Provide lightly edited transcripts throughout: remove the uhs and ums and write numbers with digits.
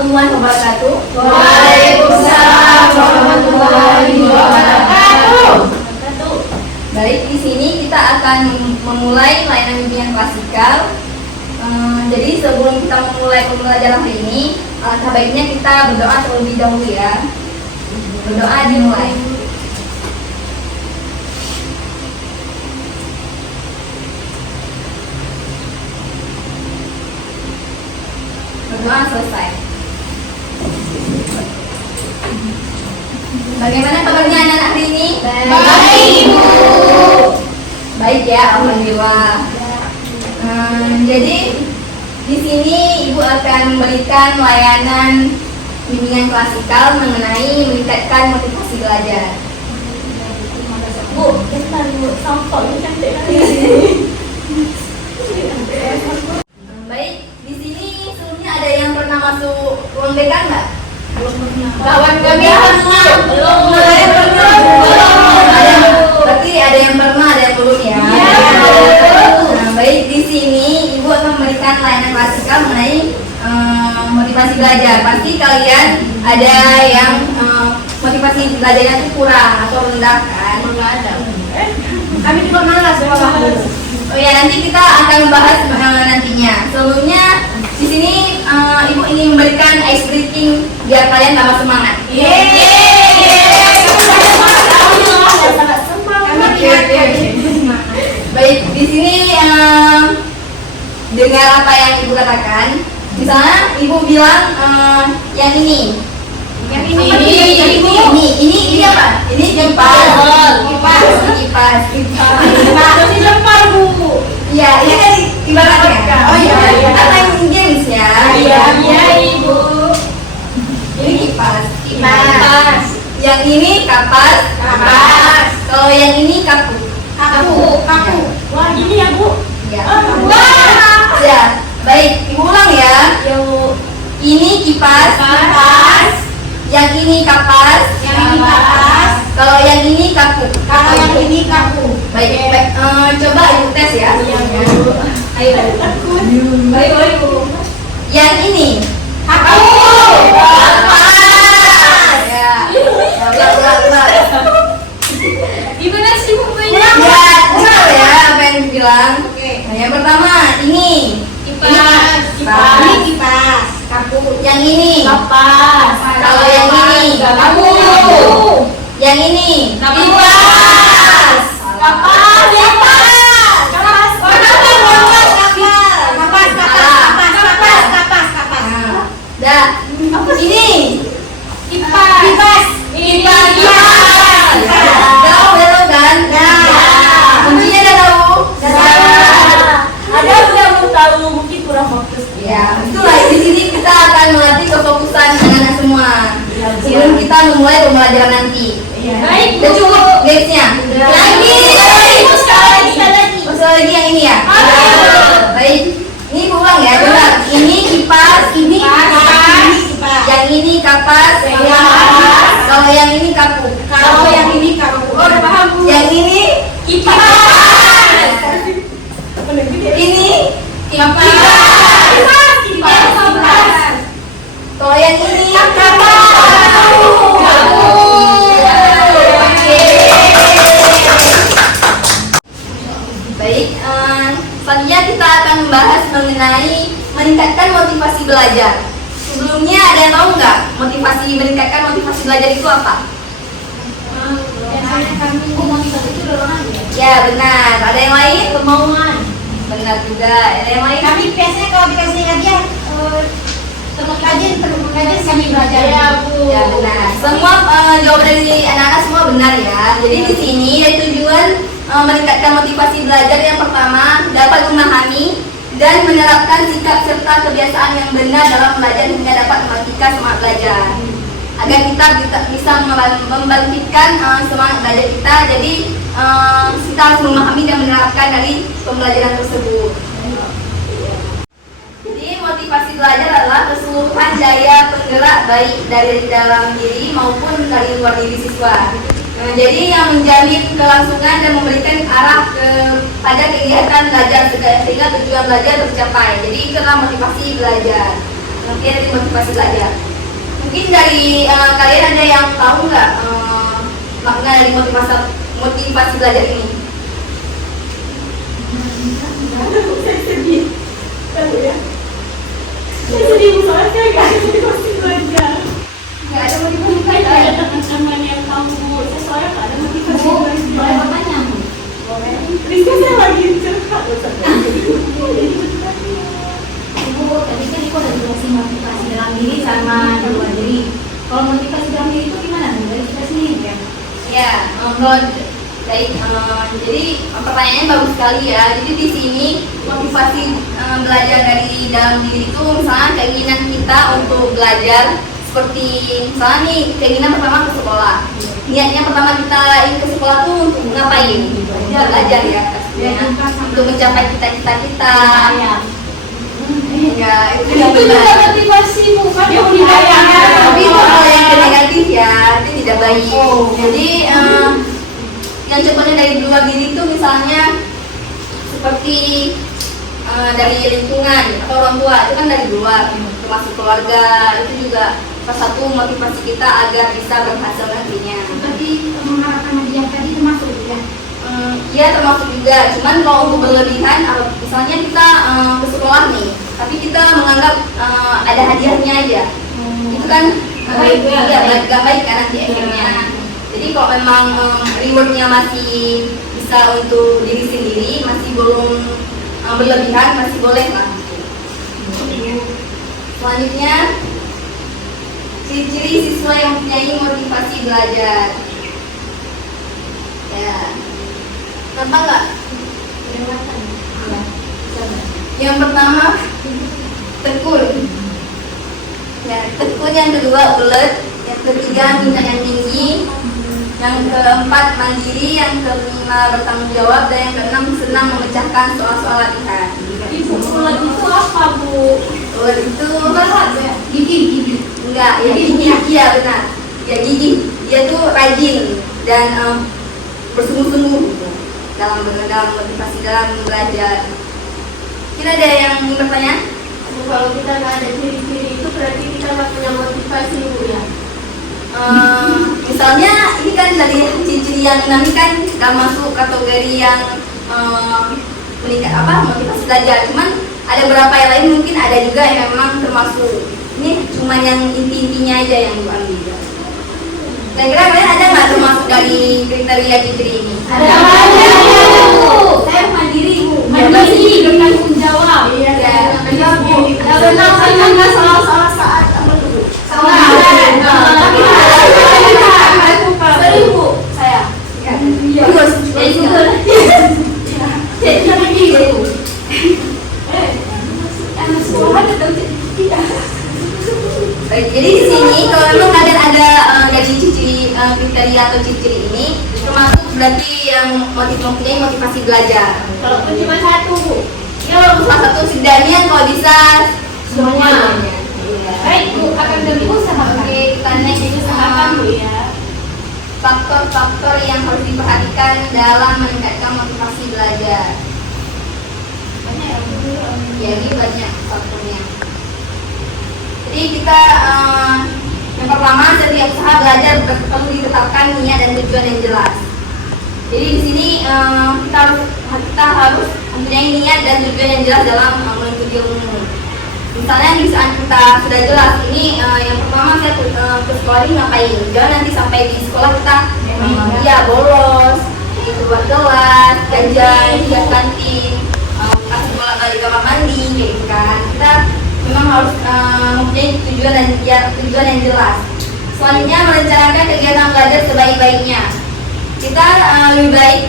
warahmatullahi wabarakatuh. Waalaikumsalam warahmatullahi wabarakatuh. Baik, di sini kita akan memulai layanan bimbingan klasikal. Jadi sebelum kita memulai pembelajaran hari ini, alangkah baiknya kita berdoa terlebih dahulu ya. Berdoa dimulai. Berdoa selesai. Bagaimana kabarnya anak-anak hari ini? Baik, Ibu. Baik ya, alhamdulillah. Jadi di sini Ibu akan memberikan layanan bimbingan klasikal mengenai meningkatkan motivasi belajar. Bu, bentar Bu, sampel cantik kali. Baik, di sini sebelumnya ada yang pernah masuk ruang BK nggak? Belum pernah. Kawan kami belum. Berarti ada yang pernah, ada yang belum ya. Nah, baik, di sini Ibu akan memberikan layanan klasikal mengenai motivasi belajar. Pasti kalian ada yang motivasi belajarnya itu kurang atau rendah kan? Kami juga malas ya, Pak. Oh ya, nanti kita akan membahas nantinya. Sebelumnya di sini Ibu ingin memberikan ice breaking biar kalian tambah semangat. Baik, di sini dengar apa yang Ibu katakan. Misalnya Ibu bilang yang ini. Yang ini apa? Ini kipas. Kipas. Ini lempar, Bu. Iya, ini kan ibaratnya. Oh iya. Apa yang games ya? Iya, Ibu. Ini kipas. Kipas. Yang ini kapas. Kalau yang ini kapu. Kaku. Wah, gini ya, Bu. Ya. Wah. Ya. Baik, Ibu ulang ya. Yo. Ini kipas. Yang ini kapas. Kalau yang ini kapu. Baik. Coba Ibu tes ya. Ayo. Ayo, Ibu. Yang ini Kaku. ya. Ulang. Gimana sih, Bu? Ya, benar ya apa yang dibilang. Nah, yang pertama ini Ini kipas. yang ini Kapas. Kalau yang ini kaku. yang ini Kipas. Kapas. Nah, dah ini Kipas. belum kan kuncinya udah tahu Ada udah mau tahu, mungkin kurang fokus. ya itulah di sini kita akan melatih kefokusan anak-anak semua sebelum kita memulai pembelajaran nanti. Baik, Udah cukup guysnya Lagi. Masih lagi yang ini ya. Baik, ini ulang ya. Dengar, ini kipas, yang ini kapas, kalau yang ini kapu. Oh, udah paham, Bu. Yang ini ini kalau yang ini Baik, selanjutnya kita akan membahas mengenai meningkatkan motivasi belajar. Sebelumnya ada yang tahu nggak meningkatkan motivasi belajar itu apa? Ya benar. Ada yang lain? Kemauan. Benar juga. Ada yang lain? Kami biasanya kalau dikasih hadiah kajian kami belajar. Ya, Bu. Ya benar. Semua jawaban dari anak-anak semua benar ya. Jadi di sini ada tujuan meningkatkan motivasi belajar. Yang pertama dapat memahami dan menerapkan sikap serta kebiasaan yang benar dalam belajar hingga dapat mematikan semangat belajar. Agar kita bisa membangkitkan semangat belajar kita. Jadi kita harus memahami dan menerapkan dari pembelajaran tersebut. Jadi motivasi belajar adalah keseluruhan daya penggerak baik dari dalam diri maupun dari luar diri siswa. Jadi yang menjamin kelangsungan dan memberikan arah pada kegiatan belajar sehingga tujuan belajar tercapai. Jadi itulah motivasi belajar. pengertian dari motivasi belajar. Mungkin dari kalian ada yang tahu nggak makna dari motivasi belajar ini? Saya sedih soalnya saya nggak ada motivasi belajar. Nggak ada motivasi Saya belajar. ada teman-teman yang tahu Bu. Saya soalnya nggak ada motivasi Boleh belajar. bertanya, Bu? Rizka saya lagi curhat loh sama Ibu, tadi kan Ibu udah jelasin motivasi dalam diri sama di luar diri. Kalau motivasi dalam diri itu gimana? Bu? Dari kita sendiri ya? Ya, baik. Jadi pertanyaannya bagus sekali ya. Jadi di sini motivasi belajar dari dalam diri itu misalnya keinginan kita untuk belajar, seperti misalnya nih keinginan pertama ke sekolah. Niatnya pertama kita ingin ke sekolah tuh untuk ngapain? Ya belajar ya pastinya. Untuk mencapai cita-cita kita. Ya itu yang Itu juga benar. motivasi bukan Ya, yang dibayangkan. tapi itu hal yang negatif ya, itu tidak baik. Jadi yang contohnya dari luar diri itu misalnya seperti dari lingkungan atau orang tua, itu kan dari luar, termasuk keluarga, itu juga salah satu motivasi kita agar bisa berhasil nantinya. Seperti mengharapkan hadiah tadi termasuk ya? Ya termasuk juga, cuman kalau untuk berlebihan, misalnya kita ke sekolah nih, tapi kita menganggap ada hadiahnya aja, itu kan Baik, ya. ya gak baik kan nanti efeknya. Jadi kalau memang rewardnya masih bisa untuk diri sendiri, masih belum berlebihan, masih boleh lah. Selanjutnya, ciri-ciri siswa yang mempunyai motivasi belajar. Ya, gampang nggak? Kelewatan. Ya. Yang pertama, tekun. Ya, tekun. Yang kedua, ulet. Yang ketiga, minat yang tinggi. Yang keempat, mandiri. Yang kelima, bertanggung jawab. Dan yang keenam, senang memecahkan soal-soal latihan. Ibu ulat itu apa Bu? Ulet itu ya. Gigi. enggak, ya gigih, iya benar. Ya gigih, dia tuh rajin dan bersungguh-sungguh gitu, dalam motivasi dalam belajar. Kira ada yang ingin bertanya? Kalau kita nggak ada ciri-ciri itu berarti kita nggak punya motivasi Bu ya? Misalnya ini kan dari ciri-ciri yang enam ini kan nggak masuk kategori yang meningkat motivasi belajar. Cuman ada beberapa yang lain mungkin ada juga yang memang termasuk. Ini cuma yang inti-intinya aja yang gue ambil. Kira-kira kalian ada nggak termasuk dari kriteria ciri ini? Ada. Bu. Saya mandiri, Bu. Mandiri, bertanggung jawab. Iya, Iya Bu. Nggak benar saya nggak salah saat apa tuh? Salah. Tapi sering Bu saya. Bagus. Jadi Jadi gitu. Anak sekolah datang Baik, jadi di sini kalau memang kalian ada dari ciri kriteria atau ciri-ciri ini, termasuk berarti yang mempunyai motivasi belajar. Walaupun cuma satu Bu. Ya walaupun salah satu setidaknya kalau bisa Semuanya. Iya. Baik Bu, akan kami usahakan. Oke, kita next Usahakan Bu ya. faktor-faktor yang harus diperhatikan dalam meningkatkan motivasi belajar. Banyak ya Bu. Jadi banyak faktornya. Jadi kita yang pertama, setiap usaha belajar perlu ditetapkan niat dan tujuan yang jelas. Jadi di sini kita harus mempunyai niat dan tujuan yang jelas dalam menuntut ilmu. Misalnya di saat kita sudah jelas ini yang pertama saya ke sekolah ini ngapain? Jangan nanti sampai di sekolah kita bolos, keluar kelas, jajan, hias kantin, kasih bola balik kamar mandi, kayak gitu kan. Kita memang harus mempunyai tujuan yang jelas. Selanjutnya merencanakan kegiatan belajar sebaik-baiknya. Kita lebih baik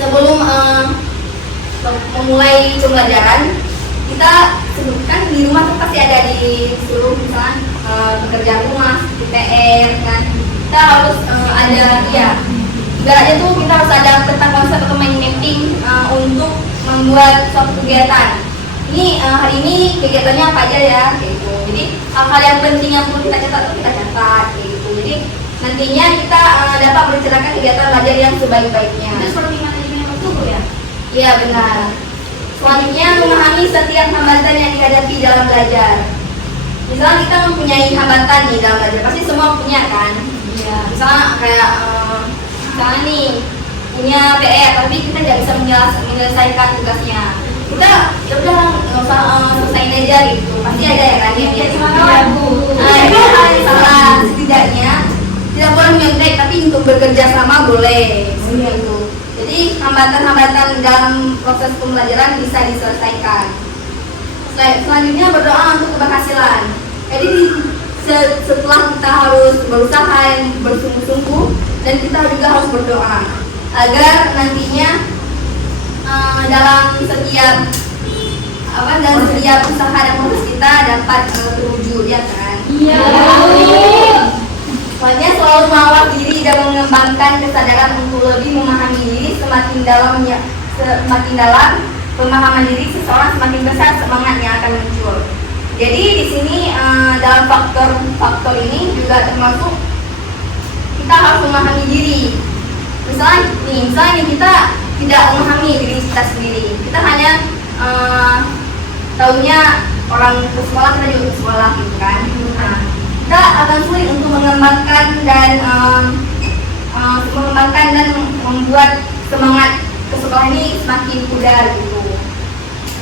sebelum memulai pembelajaran, kita sebutkan di rumah tuh pasti ada di seluruh misalnya pekerjaan rumah, PR kan. Kita harus ada ibaratnya tuh kita harus ada tentang konsep atau mind mapping untuk membuat suatu kegiatan. Ini hari ini kegiatannya apa aja ya, kayak gitu. Jadi hal-hal yang penting yang perlu kita catat kita catat, kayak gitu. Jadi nantinya kita dapat merencanakan kegiatan belajar yang sebaik-baiknya. Itu seperti manajemen waktu Bu ya? Iya benar. Selanjutnya memahami setiap hambatan yang dihadapi dalam belajar. Misalnya kita mempunyai hambatan nih dalam belajar, pasti semua punya kan. Iya. Misalnya kayak misalnya nih punya PR tapi kita tidak bisa menyelesaikan tugasnya, kita ya udah nggak usah selesaiin aja gitu, pasti ada ya kan yang Iya, Bu. ini hal yang salah. Setidaknya tidak boleh menyontek tapi untuk bekerja sama boleh seperti itu. Jadi hambatan-hambatan dalam proses pembelajaran bisa diselesaikan. Selanjutnya berdoa untuk keberhasilan. Jadi setelah kita harus berusaha yang bersungguh-sungguh dan kita juga harus berdoa agar nantinya dalam setiap usaha dan proses kita dapat terwujud ya kan. Iya. Soalnya selalu mengawal diri dan mengembangkan kesadaran untuk lebih memahami diri, semakin dalam pemahaman diri seseorang semakin besar semangat yang akan muncul. Jadi di sini dalam faktor ini juga termasuk kita harus memahami diri. Misalnya kita tidak memahami diri kita sendiri, kita hanya tahunya orang ke sekolah, kita juga ke sekolah gitu kan. Nah, kita akan sulit untuk mengembangkan dan membuat semangat ke sekolah ini semakin pudar gitu.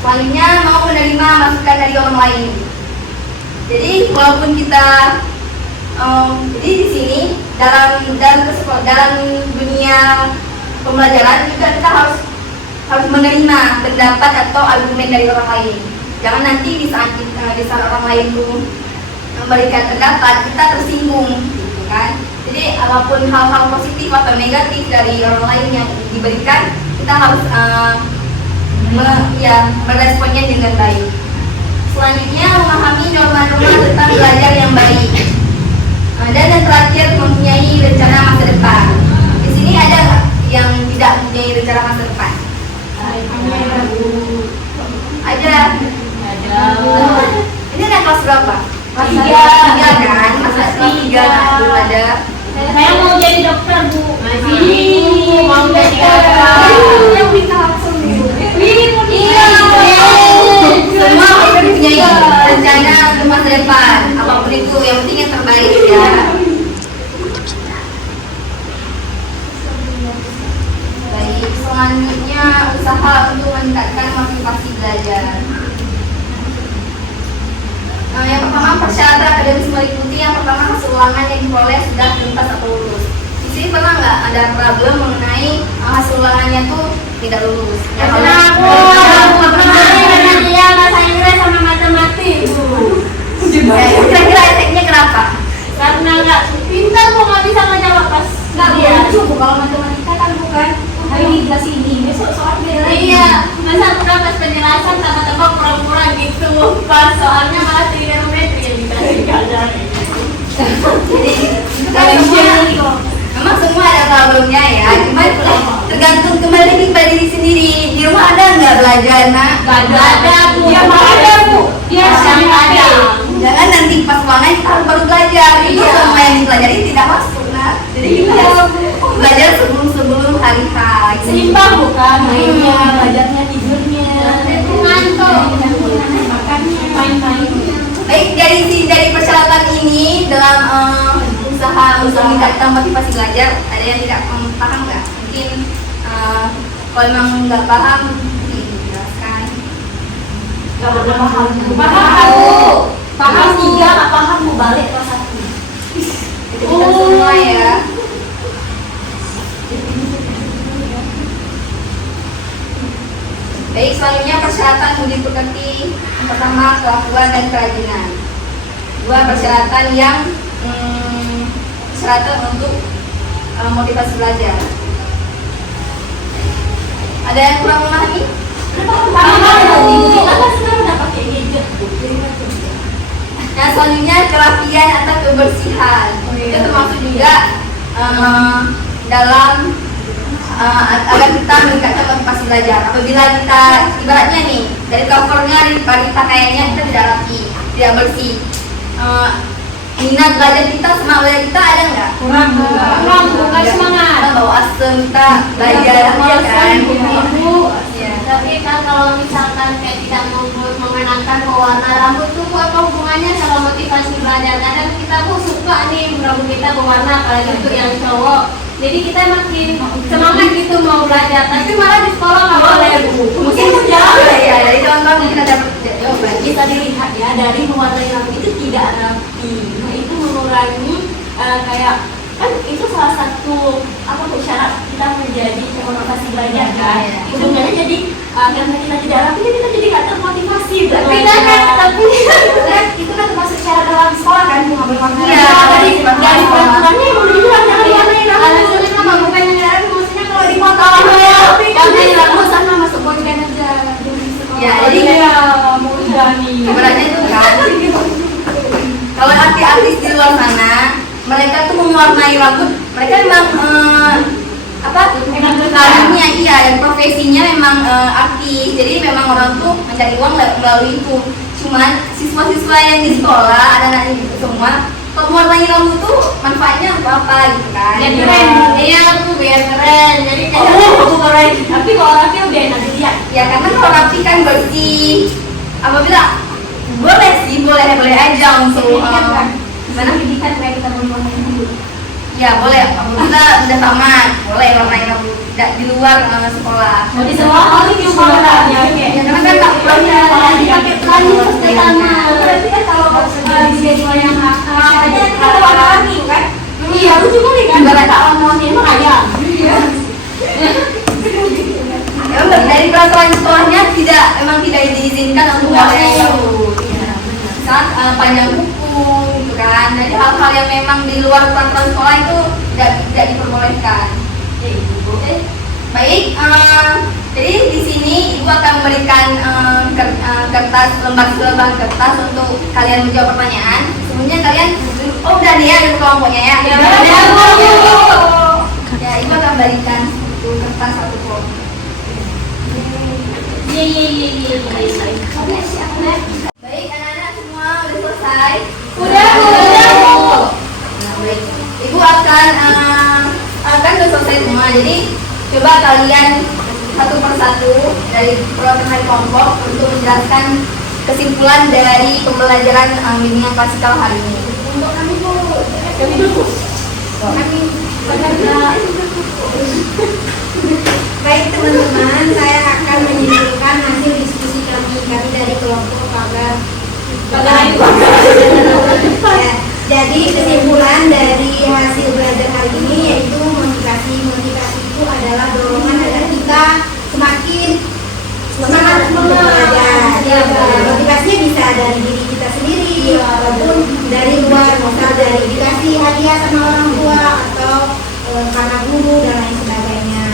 Selanjutnya mau menerima masukan dari orang lain. Jadi walaupun kita jadi di sini dalam dunia pembelajaran juga kita harus menerima pendapat atau argumen dari orang lain. Jangan nanti di saat orang lain itu memberikan pendapat kita tersinggung, gitu kan? Jadi apapun hal-hal positif atau negatif dari orang lain yang diberikan kita harus meresponnya dengan baik. Selanjutnya memahami norma-norma tentang belajar yang baik. Dan yang terakhir mempunyai rencana masa depan. Di sini ada nggak yang tidak mempunyai rencana masa depan? Ada. Ini anak kelas berapa? Kelas 3 kan? Masa kelas 3 belum ada. Saya mau jadi dokter, Bu. Mau jadi apa? Yang bisa langsung Bu. Iya. Semua harus mempunyai rencana untuk masa depan. Apapun itu, yang penting yang terbaik ya. Baik, selanjutnya usaha untuk meningkatkan motivasi belajar. Yang pertama persyaratan akademis meliputi yang pertama hasil ulangan yang diperoleh sudah tuntas atau lulus. Di sini pernah nggak ada problem mengenai hasil ulangannya tuh tidak lulus? Ya, Pernah bahasa Inggris sama matematik, Bu. Kira-kira efeknya kenapa? Karena nggak pintar, Bu, nggak bisa ngejawab pas Nggak dia. lucu, Bu. Kalau matematika kan bukan hari ini kelas ini, besok soal beda lagi. Iya, masa udah pas penjelasan sama tebak pura-pura gitu. Pas soalnya malah trigonometri yang dikasih kadang. Jadi itu kan memang semua ada problemnya ya. Cuma tergantung kembali pada diri sendiri. Di rumah ada nggak belajar nak? Nggak ada, Bu. Dia mau ada, Bu. Dia Yang ada. Jangan nanti pas ulangan kita harus baru belajar. Itu Iya. semua yang dipelajari tidak masuk nak. Jadi kita harus belajar sebelum hari H. Seimbang bukan Mainnya, belajarnya, tidurnya, ngantuk. makannya, main-main. Baik, dari persyaratan ini dalam usaha untuk meningkatkan motivasi belajar, ada yang tidak paham nggak? Mungkin kalau memang nggak paham dijelaskan. Nggak pernah paham. Paham, Bu. Paham 3, nggak paham mau balik kelas 1. Itu kita semua ya. Baik, selanjutnya persyaratan budi pekerti. Yang pertama kelakuan dan kerajinan. Dua persyaratan yang persyaratan untuk motivasi belajar. Ada yang kurang memahami? Kita kan sekarang udah pakai gadget. Nah, selanjutnya kerapian atau kebersihan. Itu termasuk juga dalam agar kita meningkatkan motivasi belajar. Apabila kita ibaratnya nih dari covernya dari pakaiannya kita tidak rapi, tidak bersih, minat belajar kita, semangat belajar kita ada nggak? Kurang, bukan semangat. Kita bawa asem, kita belajar ya kan? Ibu, Ya. kita Tapi kan kalau misalkan kayak tidak mengenakan pewarna rambut tuh apa hubungannya sama motivasi belajar? Kadang kita tuh suka nih rambut kita berwarna, apalagi untuk yang cowok. Jadi kita makin semangat gitu mau belajar, tapi malah di sekolah nggak boleh. Mungkin Ya, dari contoh mungkin ada jawaban. bisa dilihat ya dari mewarnai rambut itu tidak rapi. Nah itu mengurangi kayak kan itu salah satu apa tuh syarat kita menjadi motivasi belajar kan. Itu sebenarnya jadi karena kita tidak rapi kita jadi nggak termotivasi. Tapi kan itu kan termasuk syarat dalam sekolah kan mengambil warna. Iya, dari peraturannya yang udah dibilang jangan diwarnai rambut. Alasannya apa? Bukan yang rapi, maksudnya kalau di foto warnai rambut sama masuk boyband aja. Ya, jadi mau jadi. ibaratnya itu kan. Kalau artis-artis di luar sana, mereka tuh mewarnai rambut, mereka memang karirnya iya dan profesinya memang artis. Jadi memang orang tuh mencari uang melalui itu. Cuman siswa-siswa yang di sekolah, anak-anak itu semua, kalau mewarnai rambut tuh manfaatnya apa gitu kan? Ya keren, iya tuh biar keren. Jadi kayak aku keren. Tapi kalau rapi udah enak dilihat. Ya karena kalau rapi kan bersih. Apabila boleh aja untuk Mana pendidikan kayak kita mau warnai rambut. ya boleh apabila udah tamat boleh warnai rambut di luar sekolah. Mau di sekolah kalau di sekolah ya. Ya karena kan tak dipakai pelangi terus pertama. Berarti kan kalau di sekolah yang ada kita warna lagi kan? Iya, lucu kali kan? Kita warna-warni emang ayam. Iya. Dari peraturan sekolahnya emang tidak diizinkan untuk warnai rambut. Saat panjang kuku gitu kan. Jadi hal-hal yang memang di luar peraturan sekolah itu tidak diperbolehkan. Baik, jadi di sini ibu akan memberikan lembar kertas untuk kalian menjawab pertanyaan. Sebelumnya kalian udah nih ya di kelompoknya ya. Ya, ibu akan berikan satu kertas satu kelompok. Baik, anak-anak semua udah selesai? Udah. Nah, baik. Ibu akan udah selesai semua. Jadi coba kalian satu persatu dari perwakilan kelompok untuk menjelaskan kesimpulan dari pembelajaran bimbingan klasikal hari ini. Untuk kami Bu, kami dulu. Kami Baik teman-teman, saya akan menyimpulkan hasil diskusi kami dari kelompok pagar. Ya, jadi kesimpulan dari hasil belajar hari ini yaitu motivasi itu adalah dorongan agar kita semakin semangat untuk belajar. Ya, motivasinya bisa dari diri kita sendiri ataupun dari luar, misal dari dikasih hadiah sama orang tua atau karena guru dan lain sebagainya.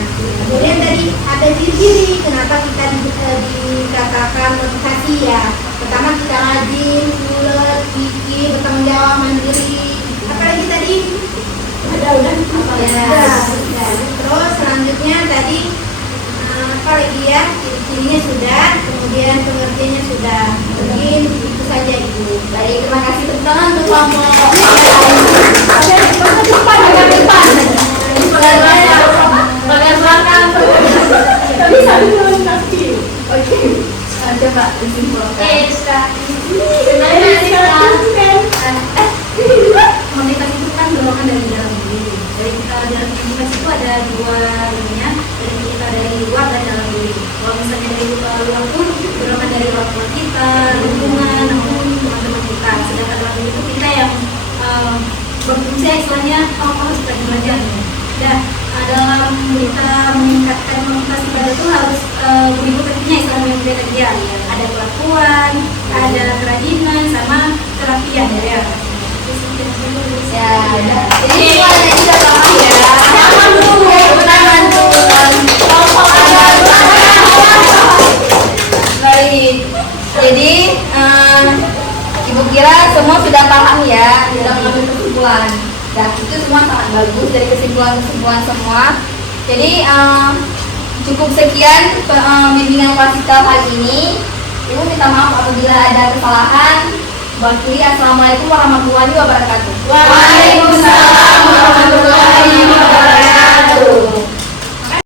Kemudian tadi ada ciri-ciri kenapa kita dikatakan motivasi ya. Pertama kita rajin, ulet, gigih, bertanggung jawab, mandiri. Apalagi tadi? Udah. Ya. Terus selanjutnya tadi apa lagi ya? Ciri-cirinya sudah, kemudian pengertiannya sudah. Mungkin itu saja Ibu. Baik, terima kasih tepuk tangan untuk kelompok. Coba disimpulkan. Motivasi itu kan dorongan dari dalam diri. Dari kita dalam motivasi itu ada dua ininya, dari kita dari luar dan dalam diri. Kalau misalnya dari luar pun dorongan dari orang tua kita, lingkungan, maupun teman-teman kita. Sedangkan dalam diri itu kita yang berfungsi istilahnya harus kita belajar. Dan dalam kita meningkatkan motivasi belajar itu harus begitu pentingnya istilahnya tadi ya. Ada kelakuan, ada kerajinan, sama kerapian ya. Ya, jadi semuanya juga sama ya. Tangan dulu. Baik. Jadi ibu kira semua sudah paham ya, sudah mengambil kesimpulan. Dan itu semua sangat bagus dari kesimpulan-kesimpulan semua. Jadi cukup sekian bimbingan klasikal hari ini. Ibu minta maaf apabila ada kesalahan. Assalamualaikum warahmatullahi wabarakatuh.